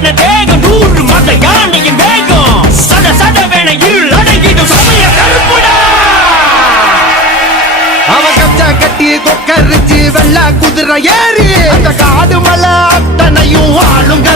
பண்ண தேகம் 100 மத யானையின் வேகம் சட சடவென இருள் அடங்கிடும் சமய கருப்புடா. அவன் கச்சா கட்டி கொக்கரிச்சு வெள்ள குதிரை ஏறி அந்த காடு மலை அத்தனையும் ஆளுங்க